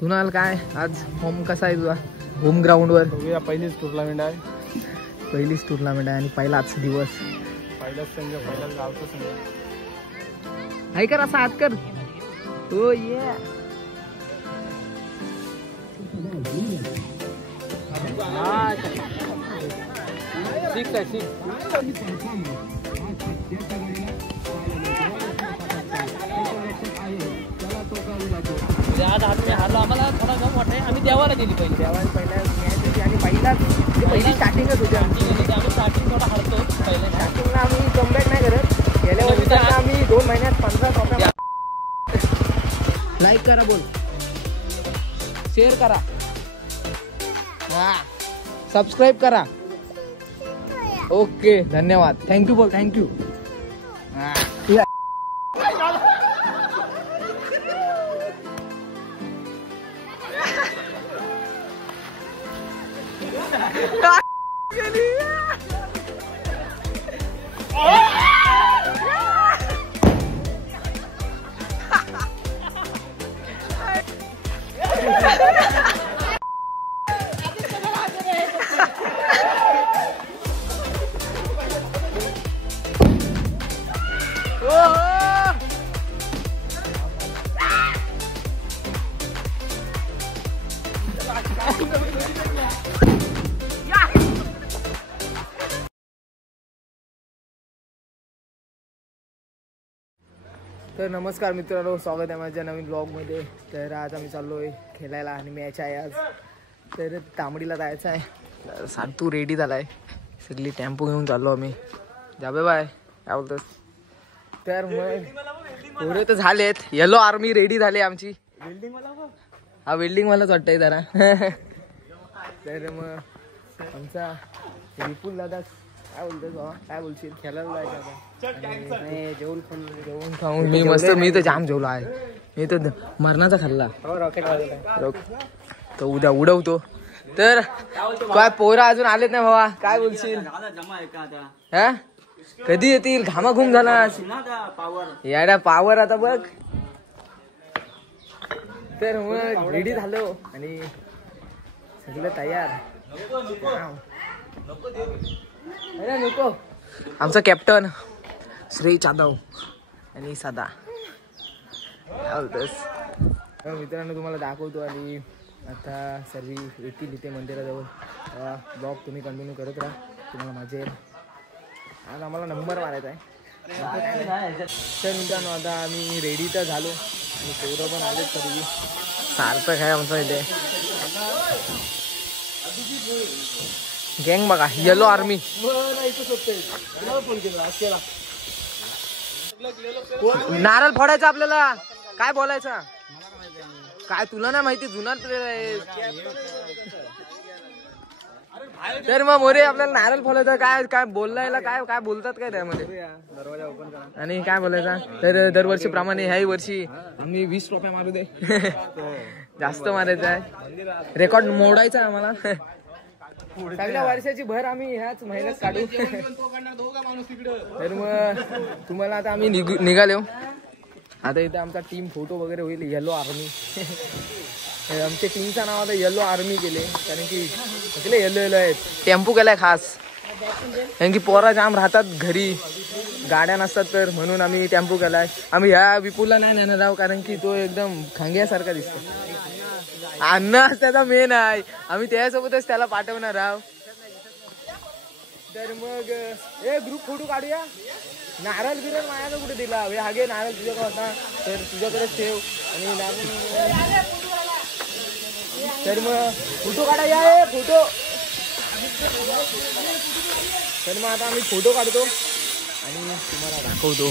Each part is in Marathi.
कुणाल काय आज होम कसा आहे तुझा? होम ग्राउंडवर पहिलीच टुर्नामेंट आहे. पहिलीच टुर्नामेंट आहे आणि पहिलाच दिवस. पहिलाच संघ, पहिलाच गावचा संघ. हाय कर असा हात कर. हो ये सिक्स आहे सिक्स. आज हारलो आम्हाला थोडा गम वाटतंय. आम्ही देवाला गेली पहिल्या मॅच होती आणि पहिली स्टार्टिंगच होती आमची. आम्ही स्टार्टिंग थोडा हरतो. पहिल्या स्टार्टिंगला आम्ही कमबॅक नाही करत. गेल्या वर्षी आम्ही 2 महिन्यात 15 ट्रॉफ्या. लाईक करा, बोल, शेअर करा, सबस्क्राईब करा. ओके धन्यवाद. थँक्यू बोल. थँक्यू. तर नमस्कार मित्रांनो, स्वागत आहे माझ्या नवीन ब्लॉगमध्ये. तर आज आम्ही चाललोय खेळायला आणि मॅच आहे आज. तर तांबडीला जायचं आहे. तर सातू रेडी झालाय. सगळी टेम्पो घेऊन चाललो आम्ही. जाबे बाय काय बोलतोस? तर मग पुढे तर झालेत. येलो आर्मी रेडी झाले आमची. हा वेल्डिंग वालाच वाटतंय जरा. तर मग आमचा विपुल दादा काय बोलतोय बाबा? काय बोलशील? खेळायला जायचं जेवण खाऊन मी मस्त. मी तर जाम जेवलो आहे. मी तर मरणाचा खाल्ला. तर उद्या उडवतो. तर काय पोरं अजून आलेत नाही भावा, काय बोलशील? हा कधी येतील? घामाघूम झाला याडा पावर आता बघ. तर मग रेडी झालो आणि सगळं तयार. अरे नको. आमचा कॅप्टन श्री जाधव आणि सदा काय बोलतोस? मित्रांनो तुम्हाला दाखवतो आणि आता सर्व येतील इथे मंदिराजवळ. ब्लॉग तुम्ही कंटिन्यू करत राहा, तुम्हाला मजा येईल. आज आम्हाला नंबर मारायचा आहे. तर मित्रांनो आता आम्ही रेडी तर झालो आणि पोरं पण आलेत. तरी सार्थक आहे आमचा इथे. गँग बघा, येलो आर्मी. नारळ फोडायचा आपल्याला. काय बोलायचं? काय तुला नाही माहिती? जुना तर मग मोरे आपल्याला नारळ फोडायचं. काय काय बोलायला काय काय बोलतात काय त्यामध्ये? आणि काय बोलायचं? तर दरवर्षीप्रमाणे ह्याही वर्षी आम्ही 20 ट्रॉफ्या मारू दे. जास्त मारायचं आहे. रेकॉर्ड मोडायचा आहे आम्हाला. सगळ्या वर्षाची भर आम्ही ह्याच महिन्यात काढू. तर मग तुम्हाला आता आम्ही निघालो. आता इथे आमचा टीम फोटो वगैरे होईल. Yellow army. आमच्या टीमचं नाव आता येलो आर्मी केले कारण की सगळे येलो येलो आहेत. टेम्पो केलाय खास कारण की पोरा जाम राहतात घरी, गाड्या नसतात, तर म्हणून आम्ही टेम्पो केलाय. आम्ही ह्या विपुलला नाही नेणार आहोत कारण की तो एकदम खांग्यासारखा दिसतो. अन्न त्याचा मेन आहे. आम्ही त्याच्यासोबतच त्याला पाठवणार आहोत. तर मग ग्रुप फोटो काढूया. नारळ बिरळ मायाला कुठे दिला? हागे नारळ तुझ्याकडे होता तर तुझ्याकडेच ठेव. आणि तर मग फोटो काढाया फोटो. तर मग आता आम्ही फोटो काढतो आणि तुम्हाला दाखवतो.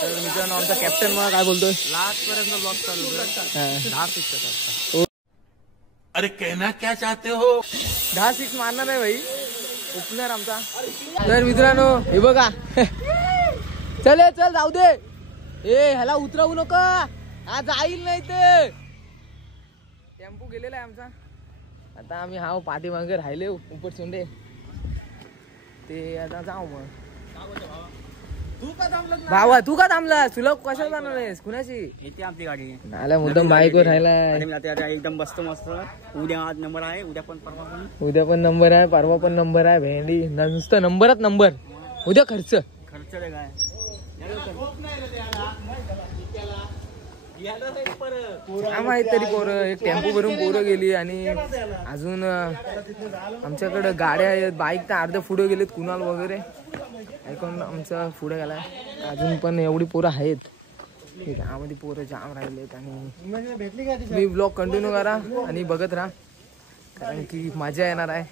तर मित्रांनो आमचा कॅप्टन मग काय बोलतोय? लास्ट पर्यंत ब्लॉग चालू. अरे कहना क्या चाहते हो? 10 6 मारणार आहे भाई ओपनर आमचा. तर मित्रांनो हे बघा. चल जाऊ दे. ह्याला उतरवू नका, आज जाईल नाही ते. टेम्पो गेलेला आहे आमचा. आता आम्ही हा पाठीमागे राहिले उपट सोंडे ते. आता जाऊ मग. भावा तू का थांबलास? तुला कशाला जाणार आहेस? कुणाशी येते आपली गाडी. आला मुद्दाम बाईकवर राहिलाय. आणि मी आता एकदम बसतो मस्त. उद्या आज नंबर आहे, उद्या पण परवा पण. उद्या पण नंबर आहे, परवा पण नंबर आहे. भेंडी नुसतं नंबरच नंबर. उद्या खर्च खर्च रे काय माहित तरी पोरं एक टेम्पो भरून पोरं गेली आणि अजून आमच्याकडे गाड्या आहेत. बाईक तर अर्ध पुढे गेलेत कुणाल वगैरे ऐकून आमचा पुढे गेलाय. अजून पण एवढी पोरं आहेत. त्यामध्ये पोरं जाम राहिलेत आणि मी ब्लॉग कंटिन्यू करा आणि बघत राहा कारण की मजा येणार आहे.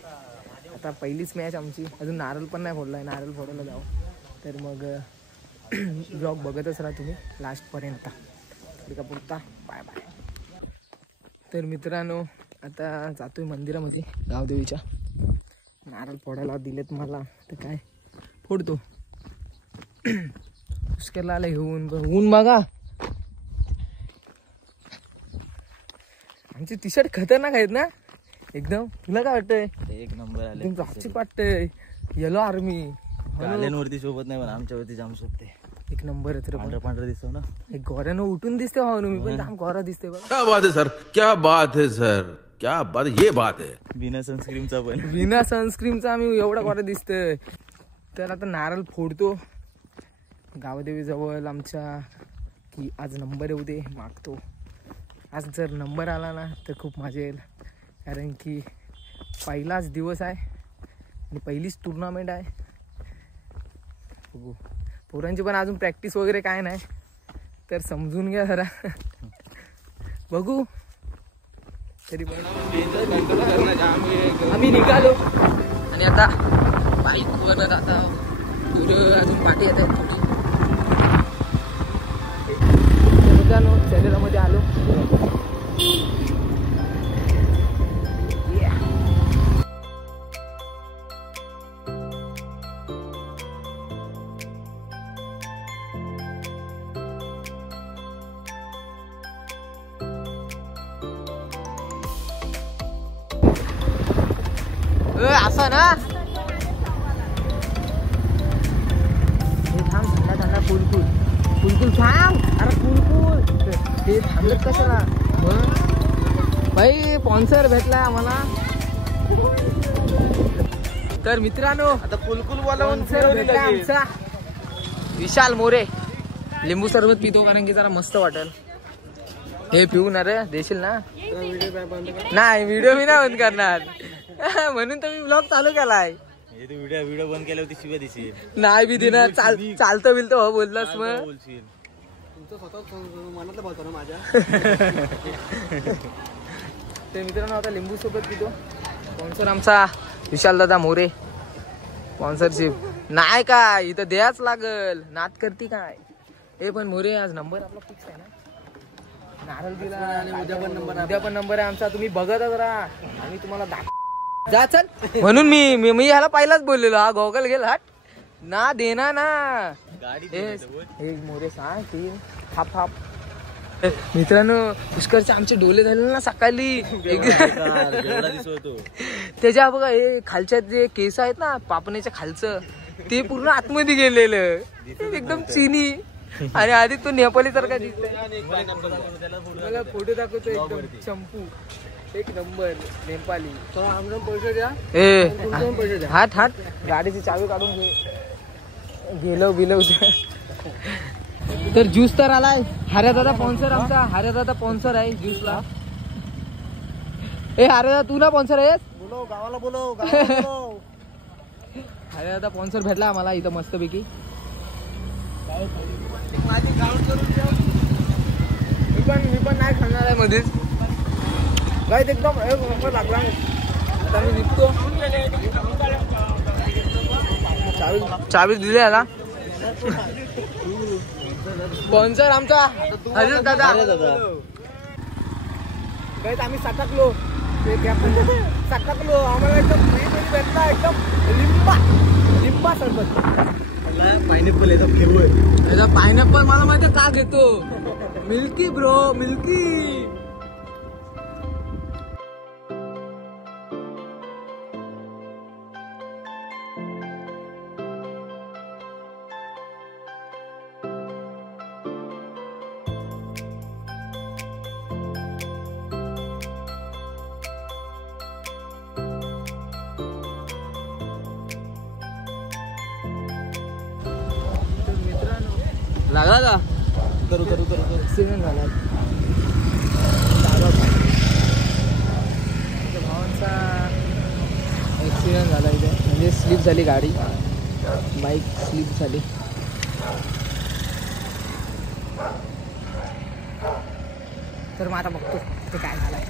आता पहिलीच मॅच आमची. अजून नारळ पण नाही फोडलाय. नारळ फोडायला जाऊ तर मग ब्लॉग बघतच राहा तुम्ही लास्टपर्यंत. का पुरता बाय बाय. तर मित्रांनो आता जातोय मंदिरामध्ये गावदेवीच्या. नारळ फोडायला दिलेत मला तर काय फोडतो. पुष्करला आला घेऊन. ऊन बघा. आमची टी शर्ट खतरनाक आहेत ना एकदम. तुला काय वाटतंय? एक नंबर आले. एकदम रापचिक वाटतंय. येलो आर्मी गाल्यांवरती सोबत नाही पण आमच्यावरती जाम सोबते. एक नंबर आहे. पांढरा दिसतो ना. एक गोऱ्यानं उठून दिसते भाऊ. मी पण जाम गोरा दिसते बघा. क्या बात है सर, क्या बात है सर, क्या बात, ये बात है. बिना सनस्क्रीमचा पण. बिना सनस्क्रीमचा आम्ही एवढा गोरा दिसतोय. तर आता नारळ फोडतो गावदेवी जवळ आमच्या की आज नंबर येऊ दे मागतो. आज जर नंबर आला ना तर खूप मजा येईल कारण की पहिलाच दिवस आहे आणि पहिलीच टुर्नामेंट आहे. बघू पोरांची पण अजून प्रॅक्टिस वगैरे काय नाही तर समजून घ्या जरा. बघू तरी पण आम्ही निघालो आणि आता बाईकवर आता पुढं अजून पाठी येत आहेत थोडी. शरीरामध्ये आलो. असं ना हे थांब. थंडा थंडा फुलफुल फुलफुल थांब. अरे फुलफुल ते थांबलत कशाला मग भाई. स्पॉन्सर भेटलाय आम्हाला. तर मित्रांनो आता फुलकुलवाला स्पॉन्सर भेटला आमचा विशाल मोरे. लिंबू सरबत पितो कारण की जरा मस्त वाटेल. हे पिऊन अरे देशील ना? नाही व्हिडिओ मी नाही बंद करणार. म्हणून तर मी ब्लॉग चालू केलाय. व्हिडिओ बंद केल्या होती शिव्या दिशी नाही बी देणार. चालतं बिलतं हो बोललास मग. बोलशील ते मित्रांनो आता लिंबू सोबत पितो. स्पॉन्सर आमचा विशाल दादा मोरे. स्पॉन्सरशिप नाही काय इथं द्याच लागल. नाद करती काय. हे पण मोरे आज नंबर आपला फिक्स आहे ना. नारळ दिला आणि उद्या पण नंबर आहे आमचा. तुम्ही बघतच राहा आणि तुम्हाला जा चल. म्हणून मी ह्याला पहिलाच बोललेलो हा गॉगल गेल हट ना देना ना. एक मोरे सांग 3 हाफ हाफ. मित्रांनो पुष्करचे आमचे डोले झाले ना सकाळी. त्याच्या बघा हे खालच्या जे केस आहेत ना पापण्याच्या खालचं ते पूर्ण आतमध्ये गेलेलं एकदम चिनी. आणि आधी तो नेपाळी सारखा दिसतोय. मला फोटो दाखवतो एकदम चंपू एक नंबर नेपाळी. पैसे द्या. हात हात गाडीची चावी काढून गेलो बिलो. तर ज्यूस तर आलाय. हऱ्या दादा स्पॉन्सर आमचा. हऱ्या दादा स्पॉन्सर आहे ज्यूसला. ए हऱ्या दादा तू ना स्पॉन्सर आहेस. बोलो गावाला बोलो. हऱ्या दादा स्पॉन्सर भेटला आम्हाला इथं मस्तपैकी. मी पण नाही खाणार आहे मध्येच काय एकदम नंबर लागला. आता मी निघतो. चावी दिली आता. स्पॉन्सर आमचा हरीश दादा. काय आम्ही सटकलो आम्हाला एकदम भेटला एकदम लिंबा सरबत. पायनॅपल येतो. पायनॅपल मला माहिती का घेतो. Milky bro milky. लागला का करू करू करू करू ॲक्सिडेंट झाला भावांचा ॲक्सिडेंट झाला इथे म्हणजे स्लिप झाली गाडी बाईक स्लिप झाली तर मग आता बघतो ते काय झालंय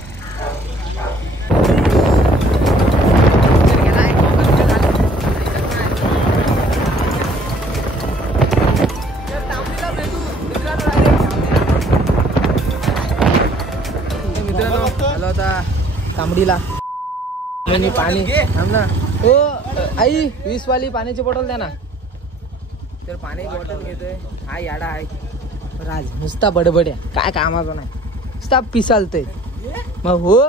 मित्रांनो आलो आता तांबडीला मी पाणी थांब ना हो आई 20 वाली पाण्याची बॉटल द्या ना तर पाणी बॉटल घेतोय हा याडा आहे राज नुसता बडबड्या काय कामाचा नाही नुसता पिसालतय मग हो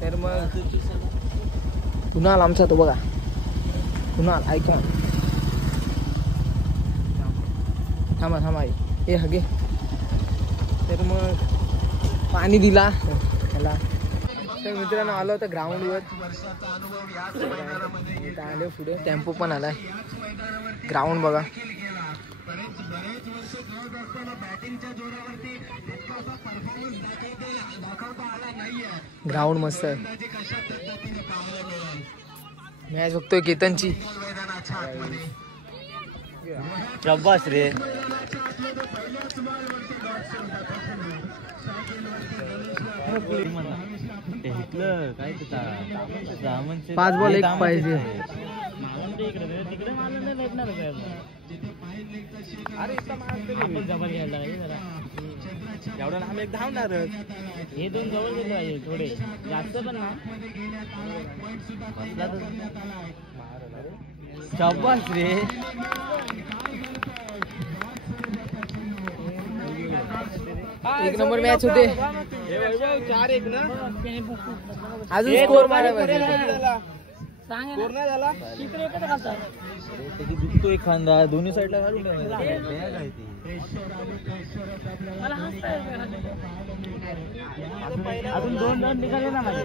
तर मग कुणाल आमचा तो बघा कुणाल ऐका थांबा थांबा हे हगे तर मग पाणी दिला त्याला तर मित्रांनो आलो होतं ग्राउंडवर आले पुढे टेम्पो पण आलाय ग्राउंड बघा ग्राउंड मस्त आहे मॅच बघतोय केतनची शाबास रे काय 5 बॉल 1 पाहिजे एवढं आम्ही एक धावणारच हे 2 जवळ गेले पाहिजे थोडे जास्त पण ना शाबास रे एक नंबर मॅच होते 4-1 ना अजून स्कोर मारायला दुखतो एखादा दोन्ही साईडला घालून अजून 2 रन निघाले ना माझे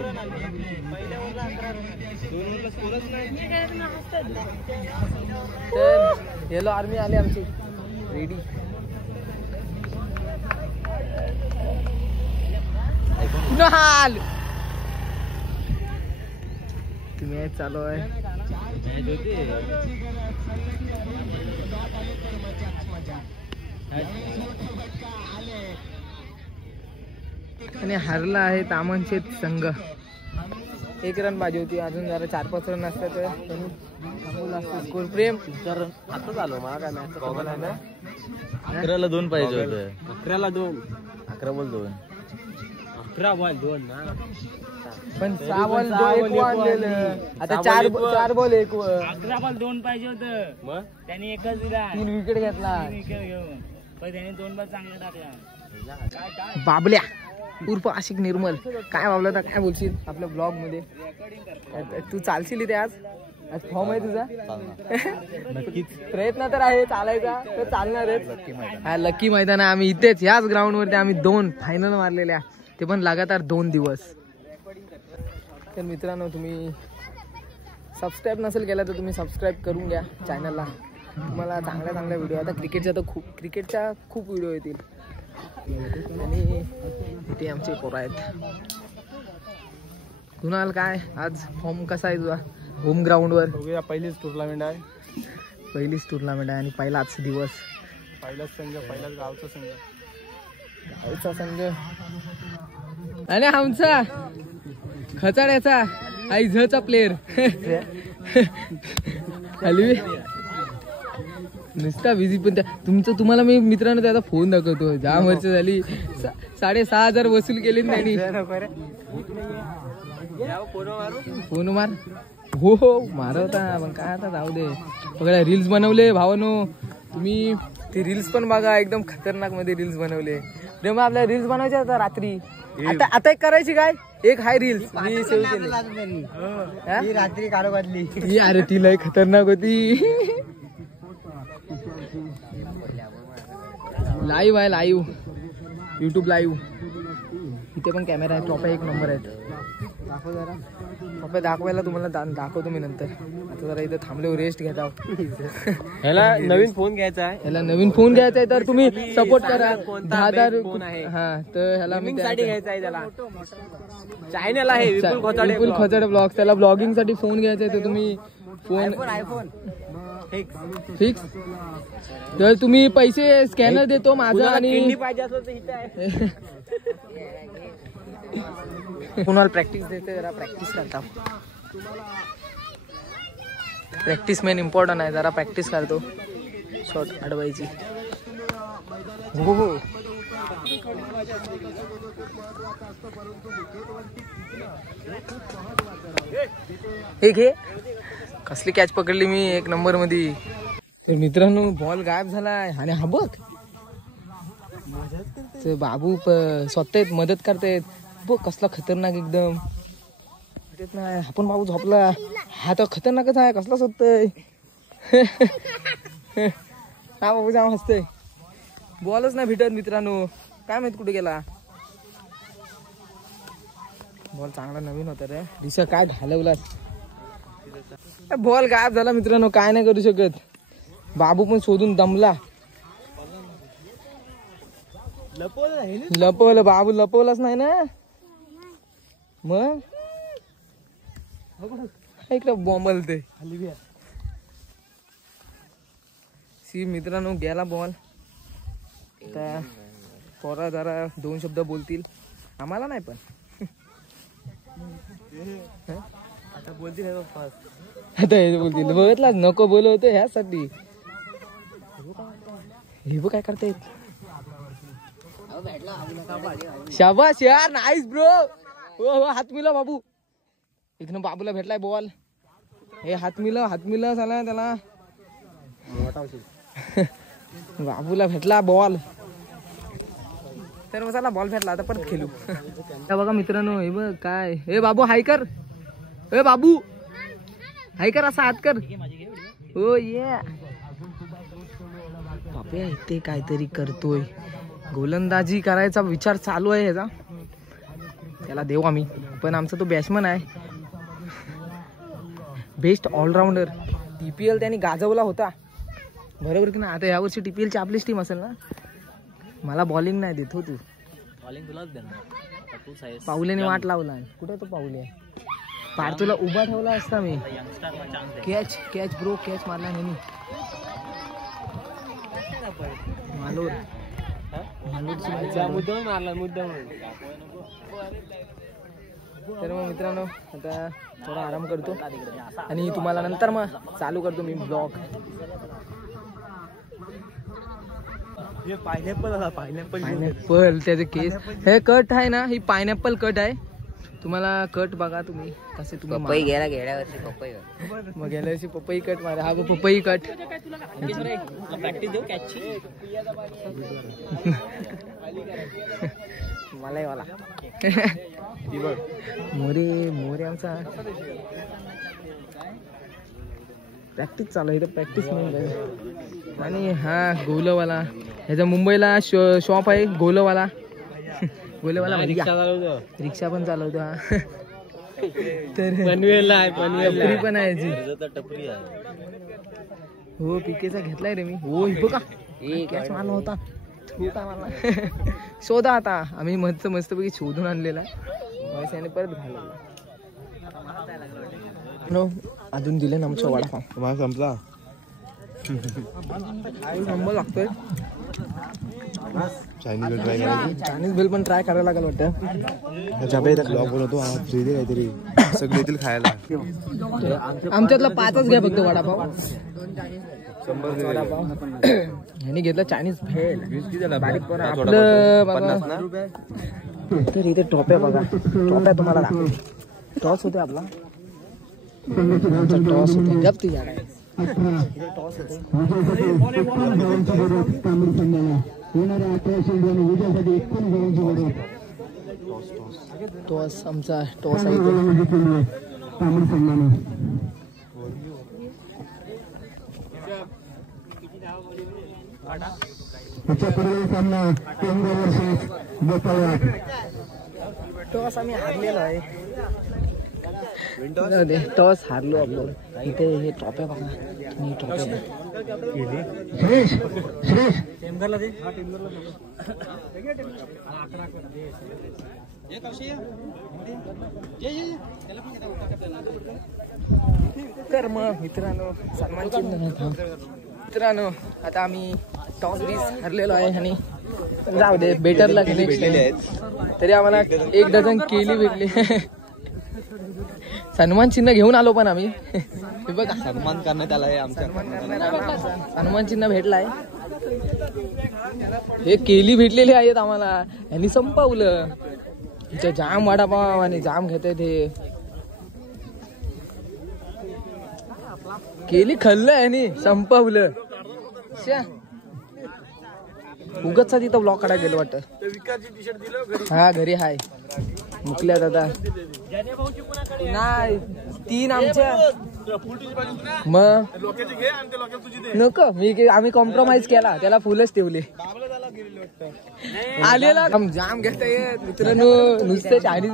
तर येलो आर्मी आले आमची रेडी कुणाल मॅच चालू आहे आणि हरला आहे तामनशेत संघ 1 रन बाजी होती अजून जरा 4-5 रन असतात स्कोर प्रेम आता झालो मला काय मॅच 11ला 2 पाहिजे होते 11ला 2 11 बॉल 2 11 बॉल 2 ना पण 6 बॉल 1 आणलेलं आता 4 बॉल 1 11 बॉल 2 पाहिजे होतं मग त्यांनी एकच दिला 3 विकेट घेतला विकेट घेऊन पण त्याने 2 बॉल चांगले टाकला बाबल्या उर्फ आशिक निर्मल काय बाबला तर काय बोलशील आपल्या ब्लॉग मध्ये तू चालशील इथे आज आज फॉर्म आहे तुझा नक्कीच प्रयत्न तर आहे चालायचा तर चालणारच हा लकी मैदान आहे आम्ही इथेच याच ग्राउंड वरती आम्ही 2 फायनल मारलेल्या ते पण लगातार 2 दिवस तर मित्रांनो तुम्ही सबस्क्राईब नसेल केला तर तुम्ही सबस्क्राईब करून घ्या चॅनलला तुम्हाला चांगल्या व्हिडिओ आता क्रिकेटच्या खूप व्हिडिओ येतील आणि इथे आमचे पोरं आहेत कुणाल काय आज फॉर्म कसा आहे तुझा होम ग्राउंडवर पहिलीच टुर्नामेंट आहे टुर्नामेंट आहे आणि पहिलाच दिवस पहिलाच संघ पहिलाच गावचा संघ आणि आमचा खचाड्याचा आईझचा प्लेअर हलवी नुसता बिझी पण तुम्हाला मी मित्रांनो त्याचा फोन दाखवतो जाम वर्ष झाली 6,500 वसूल केले त्यांनी फोन मार हो मारवता पण काय आता जाऊ दे बघा रील्स बनवले भावानो तुम्ही ते रील्स पण बघा एकदम खतरनाक मध्ये रील्स बनवले तेव्हा आपल्याला रील्स बनवायचे आता रात्री आता एक करायची काय एक हाय रील्स मी सेव्ह केली रात्री काढू घातली ही अरे ती लय खतरनाक होती लाईव्ह आहे लाईव्ह YouTube लाईव्ह इथे पण कॅमेरा आहे टॉप 1 नंबर आहेत पप्पा दाखवायला तुम्हाला दाखवतो मी नंतर. आता जरा इथे थांबले रेस्ट घेत आहोत. ह्याला नवीन फोन घ्यायचा आहे. ह्याला नवीन फोन घ्यायचा आहे तर तुम्ही सपोर्ट करा. कोणता 10,000 फोन आहे? हा तर ह्याला मी साठी घ्यायचा आहे त्याला. चॅनल आहे विपुल खोचाडे ब्लॉग. त्याला ब्लॉगिंग साठी फोन घ्यायचा आहे तर तुम्ही फोन आयफोन फिक्स. तर तुम्ही पैसे स्कॅनर देतो माझा आणि पाहिजे असलं तर इथे आहे. कुणाला प्रॅक्टिस देते जरा प्रॅक्टिस करता. प्रॅक्टिस मेन इम्पॉर्टंट आहे. जरा प्रॅक्टिस करतो शॉट अडवायची. हो हो हे घे. कसली कॅच पकडली मी 1 नंबर मध्ये. तर मित्रांनो बॉल गायब झालाय आणि हा बघ ते बाबू स्वतः मदत करतायत. बघ कसला खतरनाक एकदम. नाही आपण बाबू झोपला. हा तर खतरनाकच आहे. कसला स्वतः हा बाबू जाम हसतय. बॉलच नाही भेटत मित्रांनो. काय माहित कुठे गेला. बॉल चांगला नवीन होता रे. दिशा काय घालवलास. बॉल गायब झाला मित्रांनो. काय नाही करू शकत. बाबू पण शोधून दमला. लपवलं बाबू. लपवलाच नाही ना मग. इकडं बॉम्बलते सी मित्रांनो. गेला बॉल. आता पोरा जरा 2 शब्द बोलतील. आम्हाला नाही पण आता बोलतील आता हे बोलतील. बघितला नको बोल होतं ह्यासाठी. हे बघ काय करतायत. शाबास यार. Nice bro. हो हात मिला बाबू. इथनं बाबूला भेटलाय बॉल. हे हात मिला झाला त्याला. बाबूला भेटला बॉल. तर मसाला बॉल भेटला. आता परत खेळू. बघा मित्रांनो हे बघ काय. हे बाबू हाय कर. हे बाबू हाय कर. असा हात कर. हो ये बापे. इथे काहीतरी करतोय. गोलंदाजी करायचा विचार चालू आहे ह्याचा. त्याला देऊ आम्ही. पण आमचा तो बॅट्समन आहे. Best all-rounder. TPL त्यांनी गाजवला होता बरोबर की ना. आता यावर्षी TPL ची आपलीच टीम असेल ना. मला बॉलिंग नाही देत हो तू. बॉलिंग तुलाच देणार. पाऊलेने वाट लावला. कुठे तो पाऊले. पार्थूला उभा ठेवला असता मी. Catch bro. कॅच मारला नाही. मालोर मुद्दाम मारला. मुद्दाम. तर मग मित्रांनो आता थोडा आराम करतो आणि तुम्हाला नंतर मग चालू करतो मी ब्लॉग. पायनॅपल त्याचे केस. हे कट आहे ना. ही पायनॅपल कट आहे. तुम्हाला कट बघा तुम्ही कसे. तुम्ही गेल्या वर्षी पपई. मग गेल्या वर्षी पपई कट मारा. हा पपई कट. प्रॅक्टिस देऊ कॅचची. मलाही वाला. मोरे आमचा प्रॅक्टिस चालू आहे. प्रॅक्टिस नाही. आणि हा गोलवाला. ह्याचा मुंबईला शॉप आहे गोलवाला. गोलवाला रिक्षा पण चालवतो हा. तर पनवेलला आहे. पनवेलला पण आहे जी. टपरी आहे. हो पिकेचा घेतलाय रे मी. हो बघा कॅच मारला होता. शोधा आता. आम्ही मस्तपैकी शोधून आणलेला. पैशाने परत घालवला. अजून दिले ना आमचा वडापाव. संपला. नंबर लागतोय. चायनीज भेल पण ट्राय करायला लागेल वाटतं. ब्लॉग बनवतो. फ्री दे काहीतरी. सगळे येतील खायला. आमच्यातला 5च घ्या फक्त वडापाव. ह्यानी घेतला चायनीज भेल. आपलं तर इथे टॉप्या बघा. टॉप्या तुम्हाला दाखवतो. टॉस होते आपला. टॉस होते. जप तू यार. टॉस होते. टॉस आमचा टॉस आहे. टॉस आम्ही हारलेलो आहे. टॉस हारलो आपण. इथे हे ट्रॉफी बघा, ही ट्रॉफी तर मग मित्रांनो सन्मान चिन्ह. मित्रांनो आता आम्ही टॉस बीस हरलेलो आहे आणि जाऊ दे बेटरला तरी आम्हाला 1 डझन केली भेटली. सन्मान चिन्ह घेऊन आलो पण आम्ही. हे बघा सन्मान करण्यात आला आहे आमच्या. सन्मान चिन्ह भेटलाय. हे केली भेटलेली आहेत आम्हाला. यांनी संपवलं. इथे जाम वडापाव आणि जाम घेते ते केली खाल्लं यांनी संपवलं. उगतचा तिथं ब्लॉक काढायला गेलो वाटत. हा घरी हाय मुकल्यात आता. नाही 3 आमच्या मग नको आम्ही कॉम्प्रोमाइज केला. त्याला फुलच ठेवले. आलेला जाम घेता येत मित्रांनो. नुसते चायनीज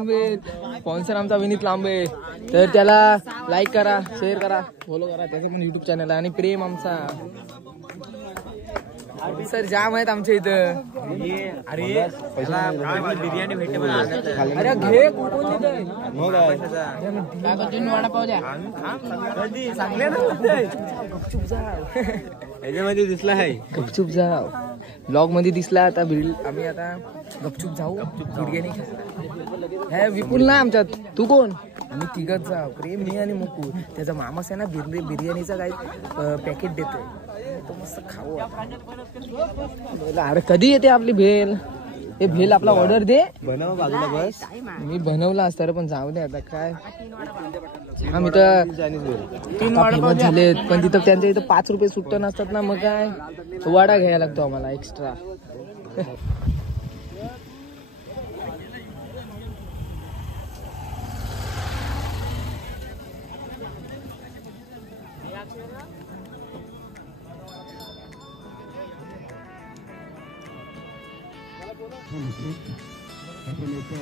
स्पॉन्सर आमचा विनीत लांबे. तर त्याला लाईक करा, शेअर करा, फॉलो करा. त्याचं पण युट्यूब चॅनल आहे. आणि प्रेम आमचा सर जाम आहेत आमच्या इथं. अरे बिर्याणी भेटते. अरे घे वडापाव द्या. गपचूप जाव. याच्यामध्ये दिसला आहे गपचूप जाव. ब्लॉग मध्ये दिसला. आता आम्ही आता गपचूप जाऊ बिर्याणी खायला. हे विपुल ना आमच्यात. तू कोण? आम्ही तिघच जाऊ. प्रेम मी आणि मुकुल. त्याचा मामास आहे ना बिर्याणीचा काही पॅकेट देतोय. तो मस्त खाऊ. अरे कधी येते आपली भेल? हे भेल आपला ऑर्डर दे. बनव बाजूला बस. मी बनवला असतं पण जाऊ दे आता काय. आम्ही तर फेमस झालेत पण तिथं त्यांच्या इथं 5 रुपये सुट्ट नसतात ना. मग काय वडा घ्यायला लागतो आम्हाला एक्स्ट्रा. आपण एका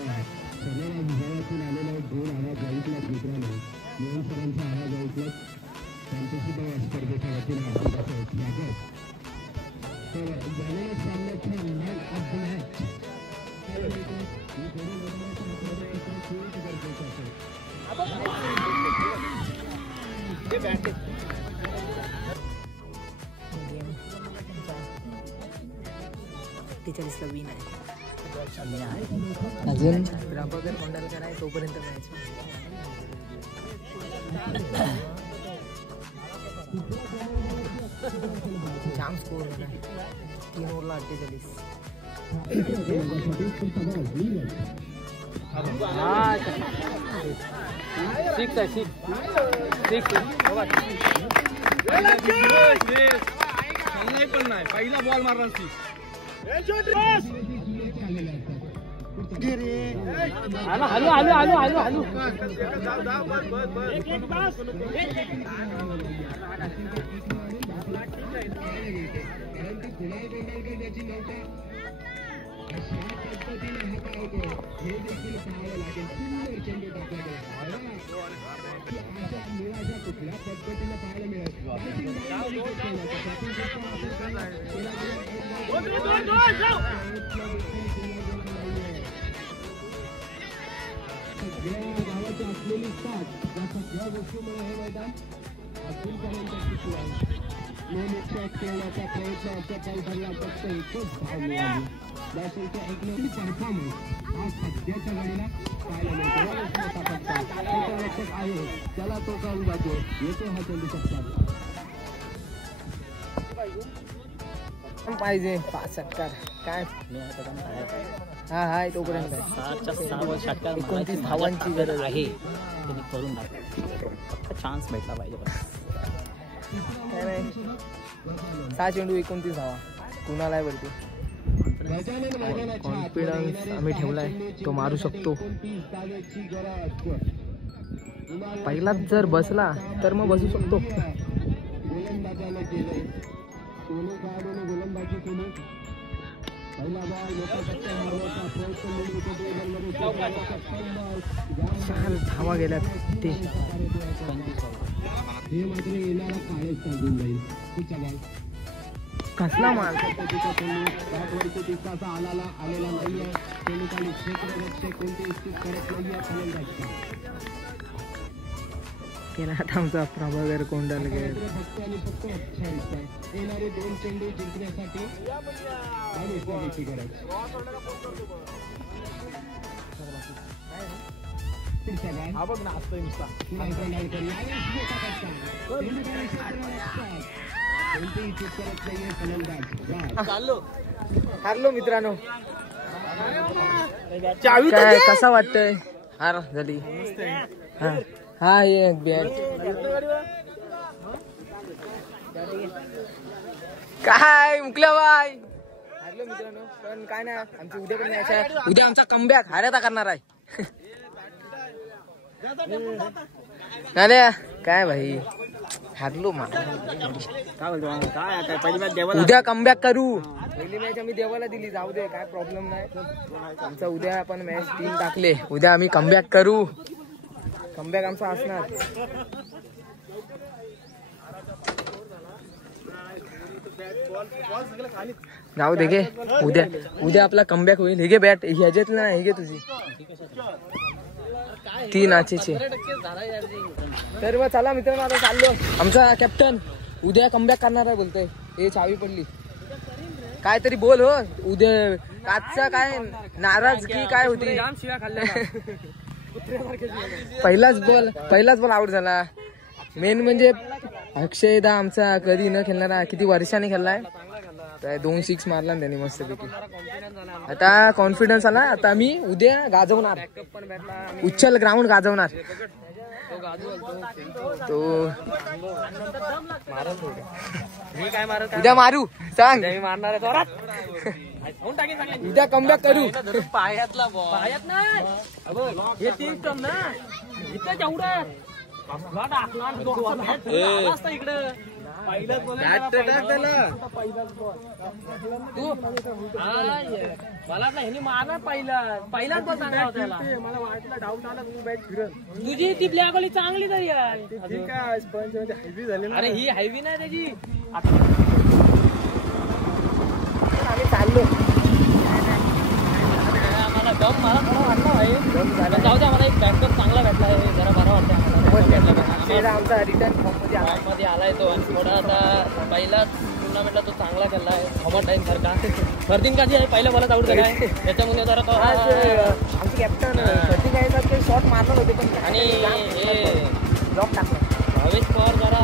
सगळ्या विभागातून आलेला 2 आवाज ऐकलात मित्रांनो. 2 सरांचा आवाज ऐकलात. त्यांच्याशी स्पर्धेच्या वतीने आपण त्याचं स्वागत. तर झालेल्या सामन्याच्या मॅन ऑफ द मॅच ला विन आहे. अजून ग्राहकर कोंडालकर आहे तोपर्यंत मॅच. जाम स्कोर होता. 3 ओव्हरला 48. पण नाही पहिला बॉल मारला. गावाची असलेली साथ या सगळ्या गोष्टीमुळे हे मैदान अजूनपर्यंत टिकलं आहे. निश्चित खेळण्याचा प्रयत्न अशा पावसाला फक्त एकच धाव मिळाली. त्यासाठी ऐकलेली परफॉर्मन्स आज सध्याच्या घडीला पाहायला मिळतो. आहे त्याला तो कळून जातो. येतो हा चेंडू शकतात पाहिजे 5 षटकार काय. हा हाय तोपर्यंत 29 धावांची गरज आहे. त्यांनी करून दाखवलं. चान्स भेटला पाहिजे. काय नाही 6 चेंडू 29 धावा कुणाला आहे वरती. कॉन्फिडन्स आम्ही ठेवलाय तो मारू शकतो. पहिलाच जर बसला तर मग बसू शकतो. सोने खेळाडूने गोलंदाजी केली. पहिला बॉल मोठा फटका मारण्याचा प्रयत्न मिळतो. चाल धावा गेल्यात ते हे मात्र येणारा काळेच सांगून जाईल. पुढचा बॉल कसला माल दिवसाचा आलेला नाहीये. चेंडू खाली क्षेत्ररक्षक कोणती स्थित करत नाहीये. फलंदाज केला आता आमचा प्रभाकर कोंडलगे. फक्त आणि फक्त येणारे 2 चेंडू जिंकण्यासाठी गरज. हा बघ ना असतोय नुसता. हारलो मित्रांनो. काय कसा वाटतंय हार झाली. हा ये बॅट काय मुकल्या बाय. हारलो मित्रांनो पण काय नाही आमची उद्या पण मॅच आहे. उद्या आमचा कमबॅक हार्याता करणार आहे. अरे काय भाई हारलो मा. काय आता पहिली मॅच देवाला उद्या कमबॅक करू. पहिली मॅच आम्ही देवाला दिली जाऊ दे काय प्रॉब्लेम नाही. आमचा उद्या आपण मॅच 3 टाकले. उद्या आम्ही कमबॅक करू. कमबॅक आमचा असणार. जाऊ दे गे उद्या आपला कमबॅक होईल. हे घे बॅट ह्याच्यात ना हे घे तुझी 3 आचेचे. तर मग चला मित्रांनो आता चाललो. आमचा कॅप्टन उद्या कमबॅक करणार आहे बोलतोय. हे चावी पडली काहीतरी बोल हो. उद्या काचचा काय नाराजगी काय होती. पहिलाच बॉल आउट झाला. मेन म्हणजे अक्षयदा आमचा कधी न खेळणारा किती वर्षांनी खेळलाय. 2 6 मारला त्याने मस्तपैकी. आता कॉन्फिडन्स आला. आता आम्ही उद्या गाजवणार. उच्चल ग्राउंड गाजवणार. तो उद्या मारू सांग. उद्या कमबॅक करू. पायातला पायात नाही हे 3 टन ना इथं जेवढं इकडं मला ह्यानी मारला पहिलाच बॉल चांगला होता त्याला. मला वाटलं डाऊट आला तुम्ही बॅट फिरत. तुझी ती ब्लॅक वाली चांगली तरी यार. ठीक आहे स्पंज म्हणजे हेवी झाले ना. अरे ही हायवी नाही त्याची. आम्ही चाललो. आम्हाला दम मला थोडा वाटला भाई. जाऊ दे आम्हाला एक बॅकअप चांगला भेटला आहे. जरा बरा वाटतं आमचा रिटर्न फॉर्म मध्ये आलाय तो. आणि थोडा आता पहिलाच टुर्नामेंटला तो चांगला खेळलाय. थॉमस टाईम सारखा फर्दीन काजी आहे. पहिल्या बॉलच आउट झालाय. त्याच्यामुळे जरा तो आमचे कॅप्टन फर्दीन शॉट मारणार होते पण आणि हे ब्लॉक टाकला. भावेश पवार जरा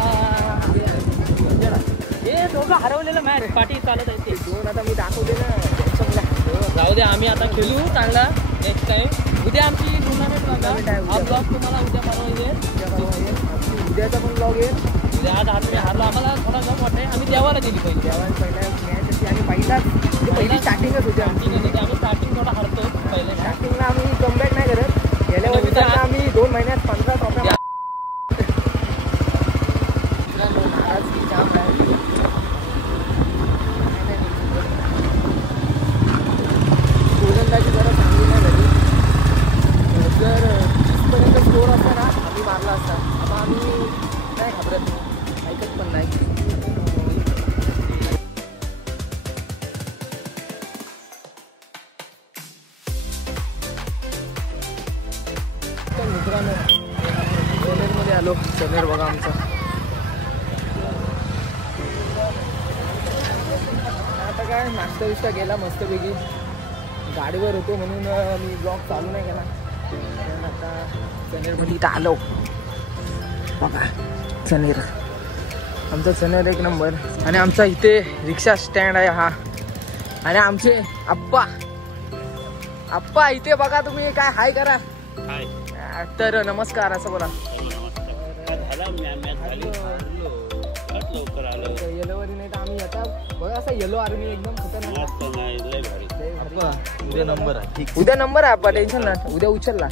हे दोघं हरवलेलं मॅच पाठी चालत आहे ते 2 आता मी दाखवते ना. जाऊ दे आम्ही आता खेळू चांगला नेक्स्ट टाइम. उद्या आमची टुर्नामेंट बघा. हा ब्लॉग तुम्हाला उद्या परवा येईल. उद्याचा पण ब्लॉग येईल. उद्या आज आम्ही हारलो. आम्हाला थोडा गम वाटतंय. आम्ही देवाला दिली पहिली. पहिला मॅच आणि पहिली स्टार्टिंगच होती आमची. आम्ही स्टार्टिंग थोडा हरतो पहिले. स्टार्टिंगला आम्ही कमबॅक नाही करत. गेल्या वर्षी आम्ही 2 महिन्यात 15 ट्रॉफ्या. गोलंदाजी जरा चांगली नाही झाली. जर 30पर्यंत स्कोर असता ना आम्ही मारला असता. आता आम्ही नाही घाबरत ऐकत पण नाही. तर मित्रांनो चनेरमध्ये आलो. चनेर बघा आमचा. आता काय नाश्ता बिष्टा गेला मस्तपैकी. गाडीवर होतो म्हणून मी ब्लॉग चालू नाही केला. आता चनेरमध्ये इथं आलो बघा. चनेर आमचा चनेर 1 नंबर. आणि आमचा इथे रिक्षा स्टँड आहे हा. आणि आमचे आप्पा इथे बघा तुम्ही. काय हाय करा. तर नमस्कार असं बोला. येलोवरी नाही तर आम्ही आता बघा असा येलो आर्मी एकदम खतरनाक. उद्या नंबर आहे. उद्या नंबर आहे आप्पा. टेन्शन ना. उद्या उचलला.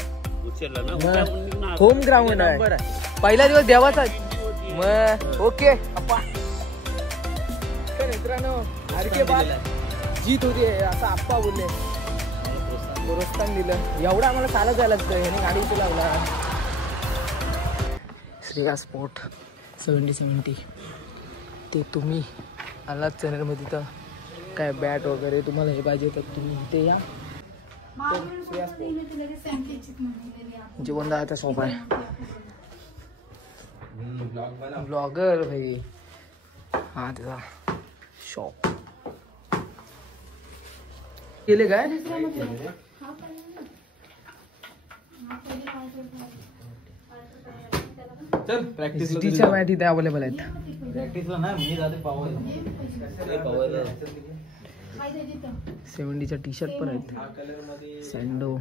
होम ग्राउंड आहे. पहिला दिवस देवाचा. मग ओके अप्पा. तर मित्रांनो आरके बाद जीत होती असं आप्पा बोलले. गोरस्तान दिलं. एवढं आम्हाला चालत जायला लागतं. ह्याने गाडी इथे लावला. श्रेया स्पोर्ट 70 ते तुम्ही आलात चॅनलमध्ये तर काय बॅट वगैरे तुम्हाला हे पाहिजे तर तुम्ही इथे या. जीवन दादाचा शॉप आहे. ब्लॉगर भाई हा त्याचा शॉप केले काय प्रॅक्टिसच्या मॅच इथे अवेलेबल आहेत. प्रॅक्टिसला ना मी जाते पावर 70च्या टी शर्ट पण आहेत. सँडो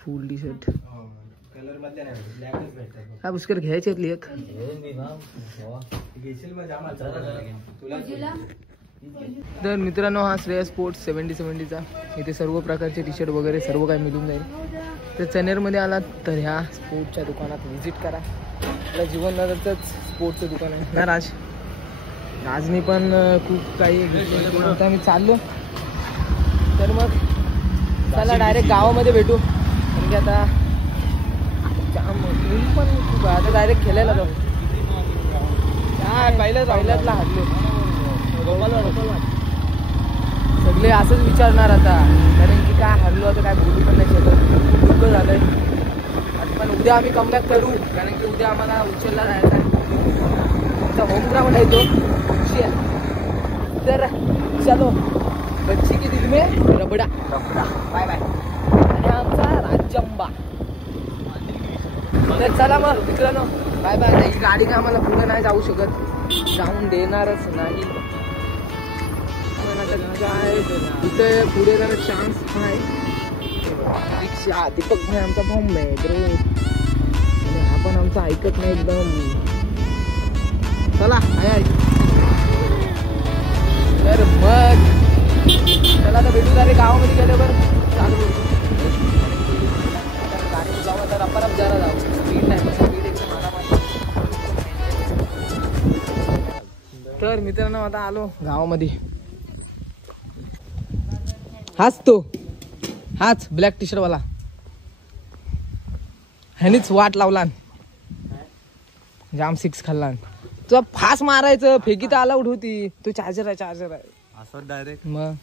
फुल टी शर्ट कलर मधल्या नाही ब्लॅकच भेटतात. हा पुष्कर घ्यायचे आहेत एक. घेशील मग आम्हाला तुला. तर मित्रांनो हा श्रेया स्पोर्ट्स 70चा इथे सर्व प्रकारचे टी शर्ट वगैरे सर्व काही मिळून जाईल. तर चनेरमध्ये आलात तर ह्या स्पोर्टच्या दुकानात व्हिजिट करा. आपल्या जीवनदादाचंच स्पोर्टचं दुकान आहे ना राज. राजनी पण खूप काही आता मी चाललो. तर मग चला डायरेक्ट गावामध्ये भेटू. कारण की आता जाम ऊन पण खूप आता डायरेक्ट खेळायला जाऊ. काय पहिल्यातला हारलो. सगळे असंच विचारणार आता. कारण की काय हरलो आता काय बोलू पण नाही शकत. दुःख झालंय. पण उद्या आम्ही कमबॅक करू. कारण की उद्या आम्हाला उचलला जायचा आहे. होम ग्राउंड आहे तो. तर चलो बच्ची की दिल में रबडा. Bye bye. आणि आमचा राज्यंबा. तर चला मग मित्रांनो बाय बाय. ही गाडी काय आम्हाला पुढे नाही जाऊ शकत. जाऊन देणारच नाही. काय इथे पुढे जाण्याचा चान्स नाही. रिक्षा दीपक भाई आमचा बॉम्ब आहे ब्रो. आणि हा पण आमचा ऐकत नाही एकदम. चला आहे. तर मग चला आता भेटू झाले गावामध्ये गेल्यावर चालू गाडी जाऊ. तर आपण जरा जाऊ. स्पीड नाही स्पीड एकदम आरामात. तर मित्रांनो आता आलो गावामध्ये. हाच ब्लॅक टी शर्ट वाला ह्यानीच वाट लावला. जाम 6 खाल्ला. तुला फास मारायचं फेकी तर अलाउड होती. तो चार्जर आहे असं डायरेक्ट. मग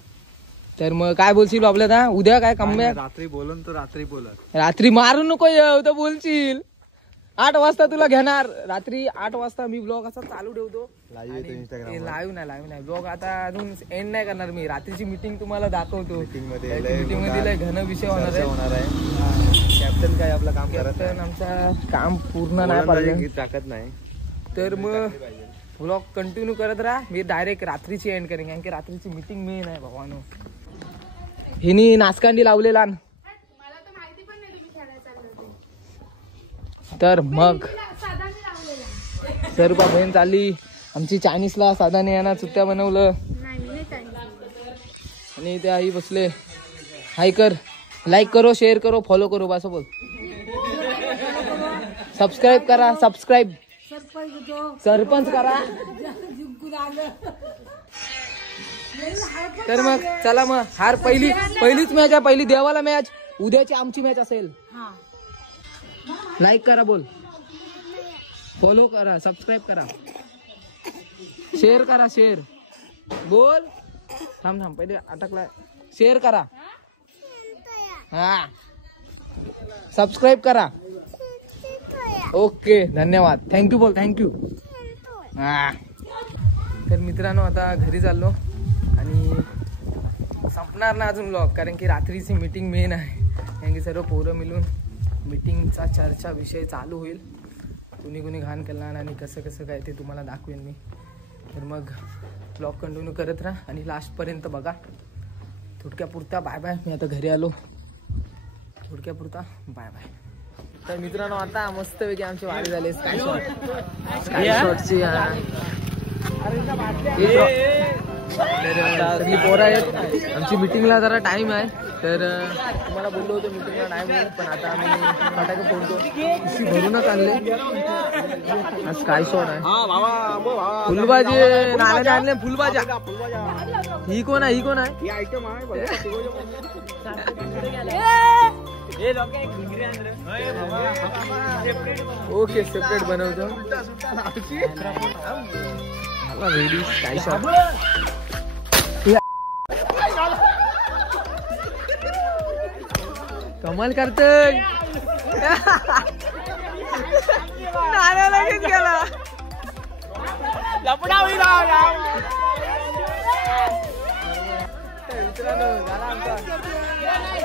तर मग काय बोलशील आपल्याला उद्या काय कमबॅक. रात्री बोलून तो रात्री बोलत. रात्री मारू नको येऊ तर बोलशील. 8 वाजता तुला घेणार. रात्री 8 वाजता मी ब्लॉग असा चालू ठेवतो. लाईव्ह नाही ब्लॉग आता अजून एंड नाही करणार मी. रात्रीची मीटिंग तुम्हाला दाखवतो. मीटिंग मध्ये घन विषय होणार आहे. कॅप्टन काय आपलं काम करत कॅप्टन आमचा काम पूर्ण नाही पाहिजे टाकत नाही. तर मग ब्लॉग कंटिन्यू करत राहा. मी डायरेक्ट रात्रीची एंड करेन. कारण की रात्रीची मीटिंग मी नाही भावानो. हिनी नाचकांडी लावलेला. तर मग सर्व बहीण चालली आमची चायनीजला. साधाने यांना चुत्त्या बनवलं. आणि ते आई बसले. हाय कर, लाईक करो, शेअर करो, फॉलो करो. बस बोल. सबस्क्राईब करा. सरपंच करा. तर मग चला मग हार पहिलीच मॅच आहे. पहिली देवाला मॅच. उद्याची आमची मॅच असेल. लाईक करा बोल. फॉलो करा. सबस्क्राईब करा. शेअर करा. शेअर बोल. थांब पहिले अटकला. शेअर करा. हा सबस्क्राईब करा. ओके धन्यवाद. थँक्यू बोल. थँक्यू. हा तर मित्रांनो आता घरी चाललो. आणि संपणार ना अजून व्लॉग. कारण की रात्रीची मीटिंग मेन आहे. कारण की सर्व पोरं मिळून मीटिंगचा चर्चा विषय चालू होईल. कुणी घाण केला आणि कसं काय ते तुम्हाला दाखवेन मी. तर मग व्लॉग कंटिन्यू करत राहा आणि लास्टपर्यंत बघा. थोडक्यापुरता बाय बाय. मी आता घरी आलो. थोडक्यापुरता बाय बाय. तर मित्रांनो आता मस्तपैकी आमची वारी झाली. स्काय शॉटची सगळी पोरं आहेत. आमची मीटिंगला जरा टाइम आहे. तर तुम्हाला बोललो होतो मीटिंगला टाइम होईल. पण आता आम्ही फटाके फोडतो. इशी भरूनच आणले. स्काय शॉट आहे. फुलबाजी नाल्याने आणले. फुलबाजा ही कोण आहे. आयटम आहे ओके सेपरेट बनवतो रेडी काय शॉट कमाल करतोय लगेच गेला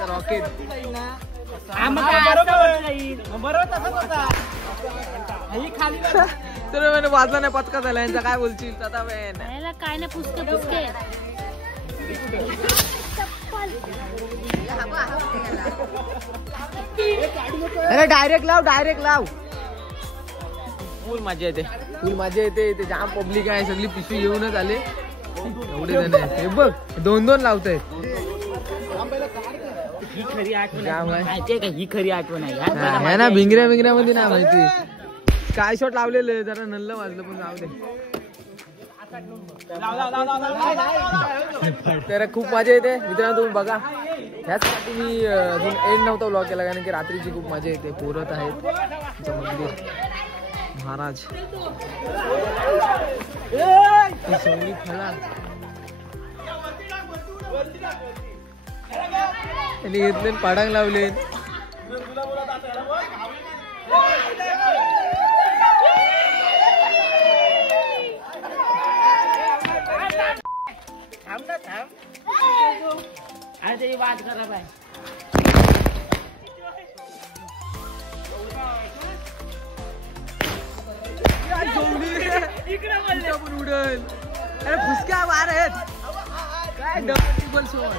रॉकेट तर मैंने वाजला नाही पचका झाला यांचा काय बोलशील आता काय नाही पुसके अरे डायरेक्ट लाव फुल मजा येते ते जाम पब्लिक आहे सगळी पिशवी घेऊनच आले एवढे जण आहेत हे बघ 2-2 लावतायत ही खरी आठवण जाम आहे माहितीये का ही खरी आठवण आहे आहे ना भिंगऱ्या मध्ये ना माहिती काय शॉट लावलेले जरा नल्ल वाजलं पण जाऊ दे तर खूप मजा येते मित्रांनो तुम्ही बघा ह्याचसाठी मी अजून एंड नव्हता व्लॉग केला कारण की रात्रीची खूप मजा येते पोरत आहेत आमचं मंदिर महाराज त्यांनी घेतले पाडांग लावले अरे वाद करा बाय उडल अरे फुसक्या मार आहेत काय डबल सोड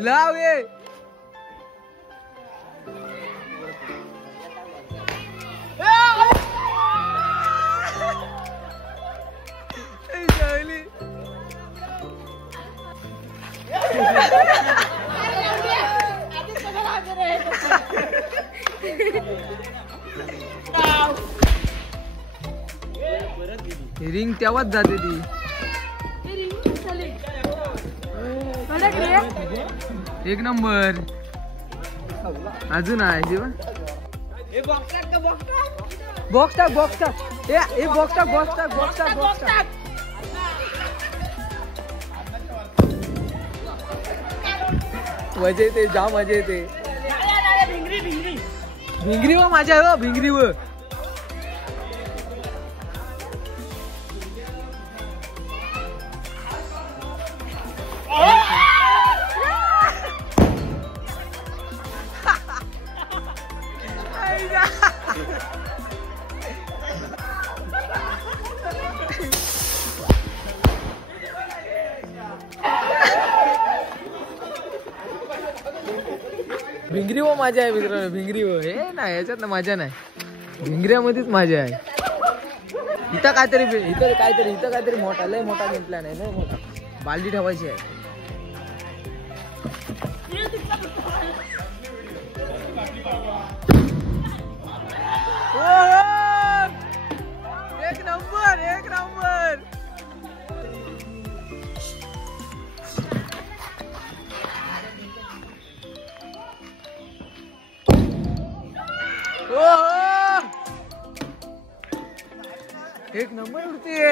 लाव ये रिंग तेव्हाच जाते ती एक नंबर अजून आहे बॉक्स टाक मजा येते जाम मजा येते भिंगरी व माझ्या आहे भिंगरी व भिंगरी व मजा आहे मित्रांनो भिंगरी व हे नाही याच्यात ना मजा नाही भिंगऱ्यामध्येच मजा आहे इथं काहीतरी मोठा लय मोठा गेम प्लॅन आहे लय मोठा बालदी ठेवायची आहे एक नंबर एक नंबर उडतीये.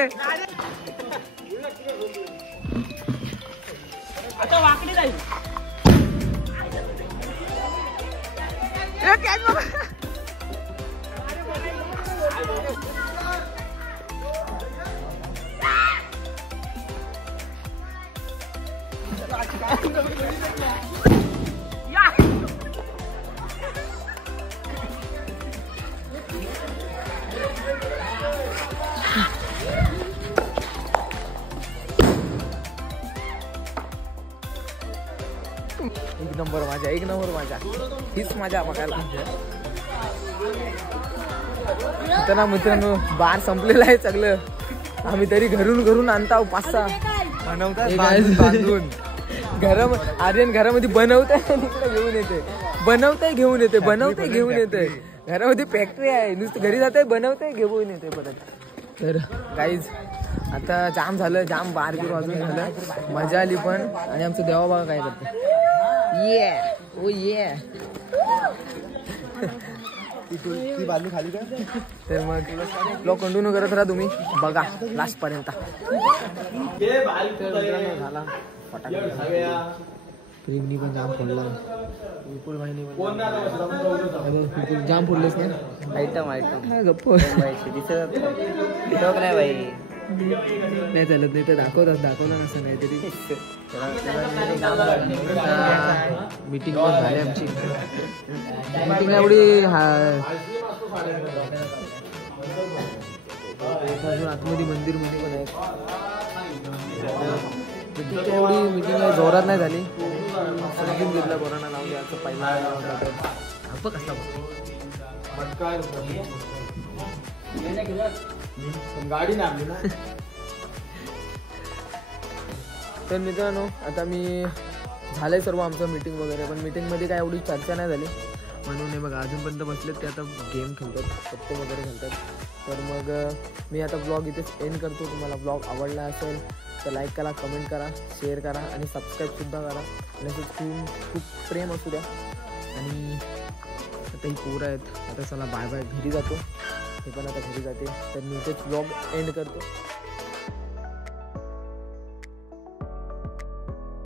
आता वाकडी जाईल. एक नंबर माझ्या, एक नंबर माझ्या. हीच माझ्या बघायला. आता ना मित्रांनो बार संपलेलं आहे सगळं. आम्ही तरी घरून आणता 5-6 बांधून. आर्यन घरामध्ये बनवताय इकडे घेऊन येते, बनवताय घेऊन येते, बनवताय घेऊन येते. घरामध्ये फॅक्टरी आहे, नुसतं घरी जाते बनवताय घेऊन येते परत. तर गाईज आता जाम झालं, जाम बारबीर वाजून झालं, मजा आली पण. आणि आमचं देवा बघा काय करते. ये ओ ये. ती बाजू खाली का? तर मग ब्लॉग कंटिन्यू करत राहा तुम्ही, बघा लास्ट पर्यंत. झाला प्रेमनी पण जाम फोडला, विपुल भाईनी पण जाम फोडलेस ना. आयटम गप्प नाही भाई. नाही चालत, नाही तर दाखवलं नसतं काहीतरी. मीटिंग पण झाली आमची. मीटिंग एवढी आतमध्ये मंदिर मध्ये पण आहे. मीटिंग एवढी मीटिंग जोरात नाही झाली. समजून घेतलं कोरोना लावून द्यायचं पहिला कसला गाडी ना आपली ना. तर मित्रांनो आता मी झालंय सर्व आमचं मीटिंग वगैरे, पण मीटिंगमध्ये काय एवढी चर्चा नाही झाली. म्हणून हे बघा अजूनपर्यंत बसलेत ते आता गेम खेळतात, पत्ते वगैरे खेळतात. तर मग मी आता ब्लॉग इथेच एंड करतो. तुम्हाला ब्लॉग आवडला असेल तर लाईक करा, कमेंट करा, शेअर करा आणि सबस्क्राईबसुद्धा करा. आणि असंच खूप प्रेम असू द्या. आणि आता ही पोरं आहेत, आता चला बाय बाय, घरी जातो. हे पण आता घरी जाते. तर मी इथेच ब्लॉग एंड करतो.